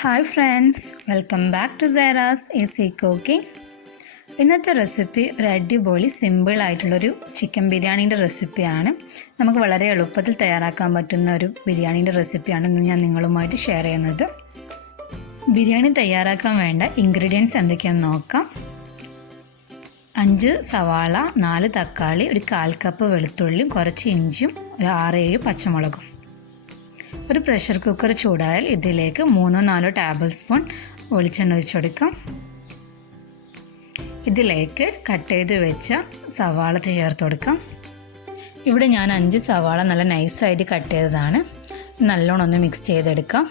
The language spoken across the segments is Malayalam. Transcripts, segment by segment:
Hi friends, welcome back to Saira's easy cooking. ഇന്നത്തെ റെസിപ്പി ഒരു അടിപൊളി സിമ്പിളായിട്ടുള്ളൊരു ചിക്കൻ ബിരിയാണീൻ്റെ റെസിപ്പിയാണ്. നമുക്ക് വളരെ എളുപ്പത്തിൽ തയ്യാറാക്കാൻ പറ്റുന്ന ഒരു ബിരിയാണീൻ്റെ റെസിപ്പിയാണ് ഇന്ന് ഞാൻ നിങ്ങളുമായിട്ട് ഷെയർ ചെയ്യുന്നത്. ബിരിയാണി തയ്യാറാക്കാൻ വേണ്ട ഇൻഗ്രീഡിയൻസ് എന്തൊക്കെയാണെന്ന് നോക്കാം. 5 സവാള, 4 തക്കാളി, ഒരു 1/4 കപ്പ് വെളുത്തുള്ളിയും കുറച്ച് ഇഞ്ചിയും, ഒരു 6-7 പച്ചമുളകും. ഒരു പ്രഷർ കുക്കർ ചൂടായാൽ ഇതിലേക്ക് 3-4 ടേബിൾ സ്പൂൺ വെളിച്ചെണ്ണ ഒഴിച്ചു കൊടുക്കാം. ഇതിലേക്ക് കട്ട് ചെയ്ത് വെച്ച സവാള ചേർത്ത് കൊടുക്കാം. ഇവിടെ ഞാൻ 5 സവാള നല്ല നൈസായിട്ട് കട്ട് ചെയ്തതാണ്. നല്ലോണം ഒന്ന് മിക്സ് ചെയ്തെടുക്കാം.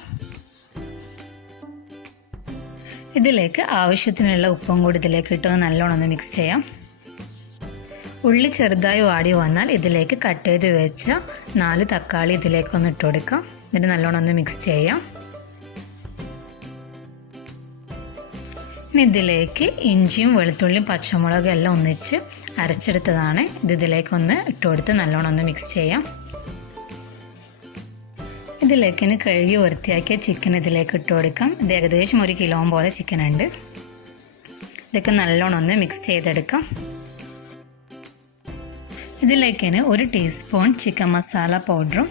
ഇതിലേക്ക് ആവശ്യത്തിനുള്ള ഉപ്പും കൂടി ഇതിലേക്ക് ഇട്ട് നല്ലോണം ഒന്ന് മിക്സ് ചെയ്യാം. ഉള്ളി ചെറുതായി വാടി വന്നാൽ ഇതിലേക്ക് കട്ട് ചെയ്ത് വെച്ച 4 തക്കാളി ഇതിലേക്കൊന്ന് ഇട്ട് കൊടുക്കാം. എന്നിട്ട് നല്ലോണം ഒന്ന് മിക്സ് ചെയ്യാം. ഇനി ഇതിലേക്ക് ഇഞ്ചിയും വെളുത്തുള്ളിയും പച്ചമുളകും എല്ലാം ഒന്നിച്ച് അരച്ചെടുത്തതാണ്. ഇതിലേക്കൊന്ന് ഇട്ട് കൊടുത്ത് നല്ലോണം ഒന്ന് മിക്സ് ചെയ്യാം. ഇതിലേക്ക് ഇനി കഴുകി വൃത്തിയാക്കിയ ചിക്കൻ ഇതിലേക്ക് ഇട്ട് കൊടുക്കാം. ഇത് ഏകദേശം 1 കിലോ പോലെ ചിക്കൻ ഉണ്ട്. ഇതൊക്കെ നല്ലോണം ഒന്ന് മിക്സ് ചെയ്തെടുക്കാം. ഇതിലേക്ക് 1 ടീസ്പൂൺ ചിക്കൻ മസാല പൗഡറും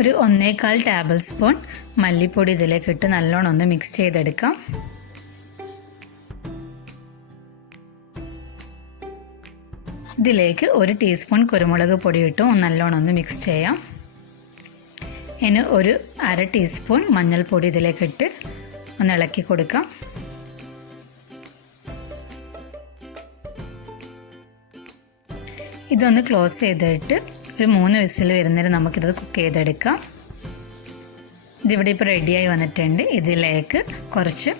ഒരു 1/4 ടേബിൾ സ്പൂൺ മല്ലിപ്പൊടി ഇതിലേക്ക് ഇട്ട് നല്ലോണം ഒന്ന് മിക്സ് ചെയ്തെടുക്കാം. ഇതിലേക്ക് 1 ടീസ്പൂൺ കുരുമുളക് പൊടി ഇട്ടും നല്ലോണം ഒന്ന് മിക്സ് ചെയ്യാം. ഇനി ഒരു 1/2 ടീസ്പൂൺ മഞ്ഞൾപ്പൊടി ഇതിലേക്ക് ഇട്ട് ഒന്ന് ഇളക്കി കൊടുക്കാം. ഇതൊന്ന് ക്ലോസ് ചെയ്തിട്ട് ഒരു 3 വിസിൽ വരുന്നവരെ നമുക്കിത് കുക്ക് ചെയ്തെടുക്കാം. ഇതിവിടെ ഇപ്പോൾ റെഡിയായി വന്നിട്ടുണ്ട്. ഇതിലേക്ക് കുറച്ച്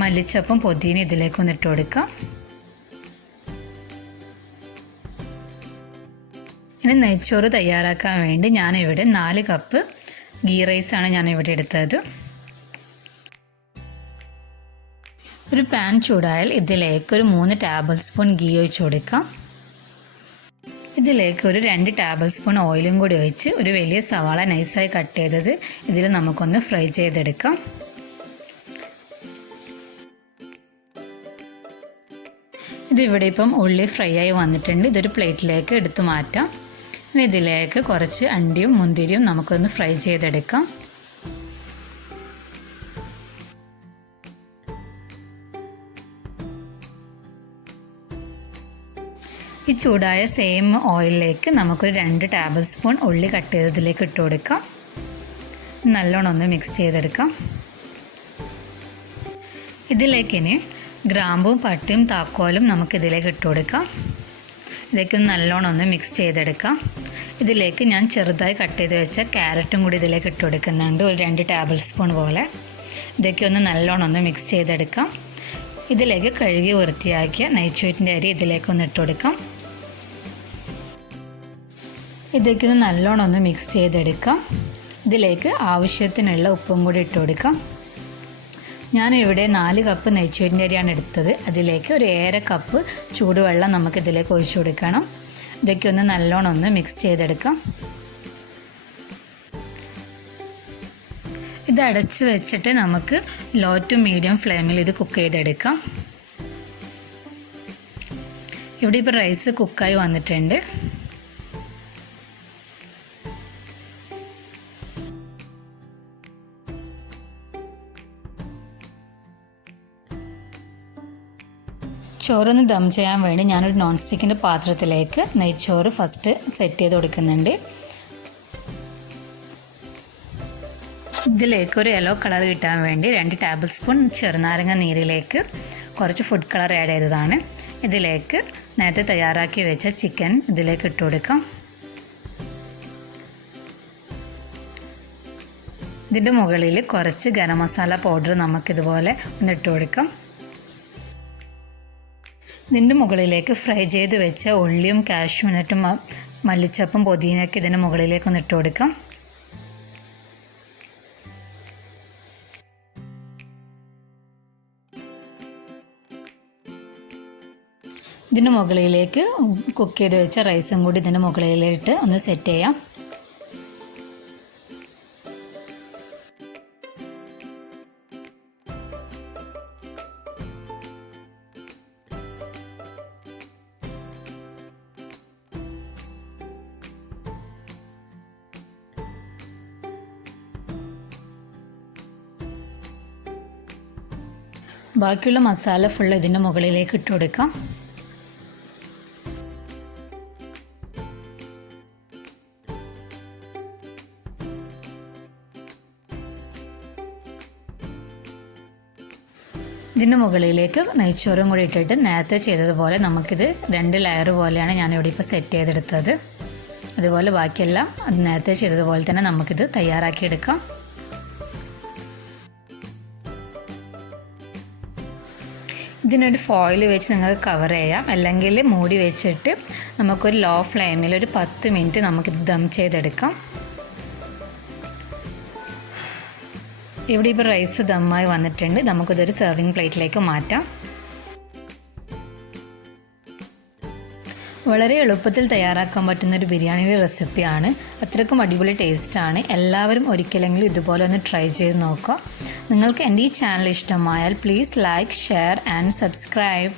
മല്ലിച്ചപ്പും പുതിന ഇതിലേക്കൊന്ന് ഇട്ട് കൊടുക്കാം. ഇനി നെയ്ച്ചോറ് തയ്യാറാക്കാൻ വേണ്ടി ഞാനിവിടെ 4 കപ്പ് ഗീ റൈസാണ് ഞാനിവിടെ എടുത്തത്. ഒരു പാൻ ചൂടായാൽ ഇതിലേക്ക് ഒരു 3 ടേബിൾ സ്പൂൺ ഗീ ഒഴിച്ച് കൊടുക്കാം. ഇതിലേക്ക് ഒരു 2 ടേബിൾ സ്പൂൺ ഓയിലും കൂടി ഒഴിച്ച് ഒരു വലിയ സവാള നൈസായി കട്ട് ചെയ്തത് ഇതിൽ നമുക്കൊന്ന് ഫ്രൈ ചെയ്തെടുക്കാം. ഇതിവിടെ ഇപ്പം ഉള്ളി ഫ്രൈ ആയി വന്നിട്ടുണ്ട്. ഇതൊരു പ്ലേറ്റിലേക്ക് എടുത്തു മാറ്റാം. ഇനി ഇതിലേക്ക് കുറച്ച് അണ്ടിയും മുന്തിരിയും നമുക്കൊന്ന് ഫ്രൈ ചെയ്തെടുക്കാം. ഈ ചൂടായ സെയിം ഓയിലിലേക്ക് നമുക്കൊരു 2 ടേബിൾ സ്പൂൺ ഉള്ളി കട്ട് ചെയ്തതിലേക്ക് ഇട്ട് കൊടുക്കാം. നല്ലോണം ഒന്ന് മിക്സ് ചെയ്തെടുക്കാം. ഇതിലേക്ക് ഇനി ഗ്രാമ്പും പട്ടയും താക്കോലും നമുക്കിതിലേക്ക് ഇട്ട് കൊടുക്കാം. ഇതിലേക്കൊന്ന് നല്ലോണം ഒന്ന് മിക്സ് ചെയ്തെടുക്കാം. ഇതിലേക്ക് ഞാൻ ചെറുതായി കട്ട് ചെയ്ത് വെച്ച ക്യാരറ്റും കൂടി ഇതിലേക്ക് ഇട്ട് കൊടുക്കുന്നുണ്ട്, ഒരു 2 ടേബിൾ സ്പൂൺ പോലെ. ഇതൊക്കെ ഒന്ന് നല്ലോണം ഒന്ന് മിക്സ് ചെയ്തെടുക്കാം. ഇതിലേക്ക് കഴുകി വൃത്തിയാക്കിയ നെയ്ച്ചോറ്റിൻ്റെ അരി ഇതിലേക്കൊന്ന് ഇട്ട് കൊടുക്കാം. ഇതൊക്കെ ഒന്ന് നല്ലോണം ഒന്ന് മിക്സ് ചെയ്തെടുക്കാം. ഇതിലേക്ക് ആവശ്യത്തിനുള്ള ഉപ്പും കൂടി ഇട്ട് കൊടുക്കാം. ഞാനിവിടെ 4 കപ്പ് നെയ്ച്ചോറ്റിൻ്റെ അരിയാണ് എടുത്തത്. അതിലേക്ക് ഒരു 1/2 കപ്പ് ചൂടുവെള്ളം നമുക്കിതിലേക്ക് ഒഴിച്ചു കൊടുക്കണം. ഇതൊക്കെ ഒന്ന് നല്ലോണം ഒന്ന് മിക്സ് ചെയ്തെടുക്കാം. ഇത് അടച്ച് വെച്ചിട്ട് നമുക്ക് ലോ ടു മീഡിയം ഫ്ലെയിമിൽ ഇത് കുക്ക് ചെയ്തെടുക്കാം. ഇവിടെ ഇപ്പോൾ റൈസ് കുക്കായി വന്നിട്ടുണ്ട്. ചോറൊന്ന് ദം ചെയ്യാൻ വേണ്ടി ഞാനൊരു നോൺ സ്റ്റിക്കിൻ്റെ പാത്രത്തിലേക്ക് നെയ്ച്ചോറ് ഫസ്റ്റ് സെറ്റ് ചെയ്ത് കൊടുക്കുന്നുണ്ട്. ഇതിലേക്ക് ഒരു യെല്ലോ കളർ കിട്ടാൻ വേണ്ടി 2 ടേബിൾ സ്പൂൺ ചെറുനാരങ്ങ നീരിലേക്ക് കുറച്ച് ഫുഡ് കളർ ആഡ് ചെയ്തതാണ്. ഇതിലേക്ക് നേരത്തെ തയ്യാറാക്കി വെച്ച ചിക്കൻ ഇതിലേക്ക് ഇട്ട് കൊടുക്കാം. ഇതിൻ്റെ മുകളിൽ കുറച്ച് ഗരം മസാല പൗഡർ നമുക്കിതുപോലെ ഒന്ന് ഇട്ട് കൊടുക്കാം. ഇതിൻ്റെ മുകളിലേക്ക് ഫ്രൈ ചെയ്ത് വെച്ച ഉള്ളിയും കാഷ്യൂനട്ടും മല്ലിച്ചപ്പും പുതിനയൊക്കെ ഇതിൻ്റെ മുകളിലേക്കൊന്ന് ഇട്ട് കൊടുക്കാം. ഇതിന് മുകളിലേക്ക് കുക്ക് ചെയ്ത് വെച്ച റൈസും കൂടി ഇതിൻ്റെ മുകളിലിട്ട് ഒന്ന് സെറ്റ് ചെയ്യാം. ബാക്കിയുള്ള മസാല ഫുൾ ഇതിൻ്റെ മുകളിലേക്ക് ഇട്ട് കൊടുക്കാം. ഇതിൻ്റെ മുകളിലേക്ക് നെയ്ച്ചോറും കൂടി ഇട്ടിട്ട് നേരത്തെ ചെയ്തതുപോലെ നമുക്കിത് 2 ലെയർ പോലെയാണ് ഞാനിവിടെ ഇപ്പോൾ സെറ്റ് ചെയ്തെടുത്തത്. അതുപോലെ ബാക്കിയെല്ലാം അത് നേരത്തെ ചെയ്തതുപോലെ തന്നെ നമുക്കിത് തയ്യാറാക്കിയെടുക്കാം. ഇതിനൊരു ഫോയിൽ വെച്ച് നിങ്ങൾക്ക് കവർ ചെയ്യാം, അല്ലെങ്കിൽ മൂടി വെച്ചിട്ട് നമുക്കൊരു ലോ ഫ്ലെയിമിൽ ഒരു 10 മിനിറ്റ് നമുക്കിത് ദം ചെയ്തെടുക്കാം. ഇവിടെ ഇപ്പോൾ റൈസ് ദമ്മായി വന്നിട്ടുണ്ട്. നമുക്കിതൊരു സെർവിങ് പ്ലേറ്റിലേക്ക് മാറ്റാം. വളരെ എളുപ്പത്തിൽ തയ്യാറാക്കാൻ പറ്റുന്നൊരു ബിരിയാണിയുടെ റെസിപ്പിയാണ്. അത്രയ്ക്കും അടിപൊളി ടേസ്റ്റാണ്. എല്ലാവരും ഒരിക്കലെങ്കിലും ഇതുപോലെ ഒന്ന് ട്രൈ ചെയ്ത് നോക്കുക. നിങ്ങൾക്ക് എൻ്റെ ഈ ചാനൽ ഇഷ്ടമായാൽ please like, share and subscribe.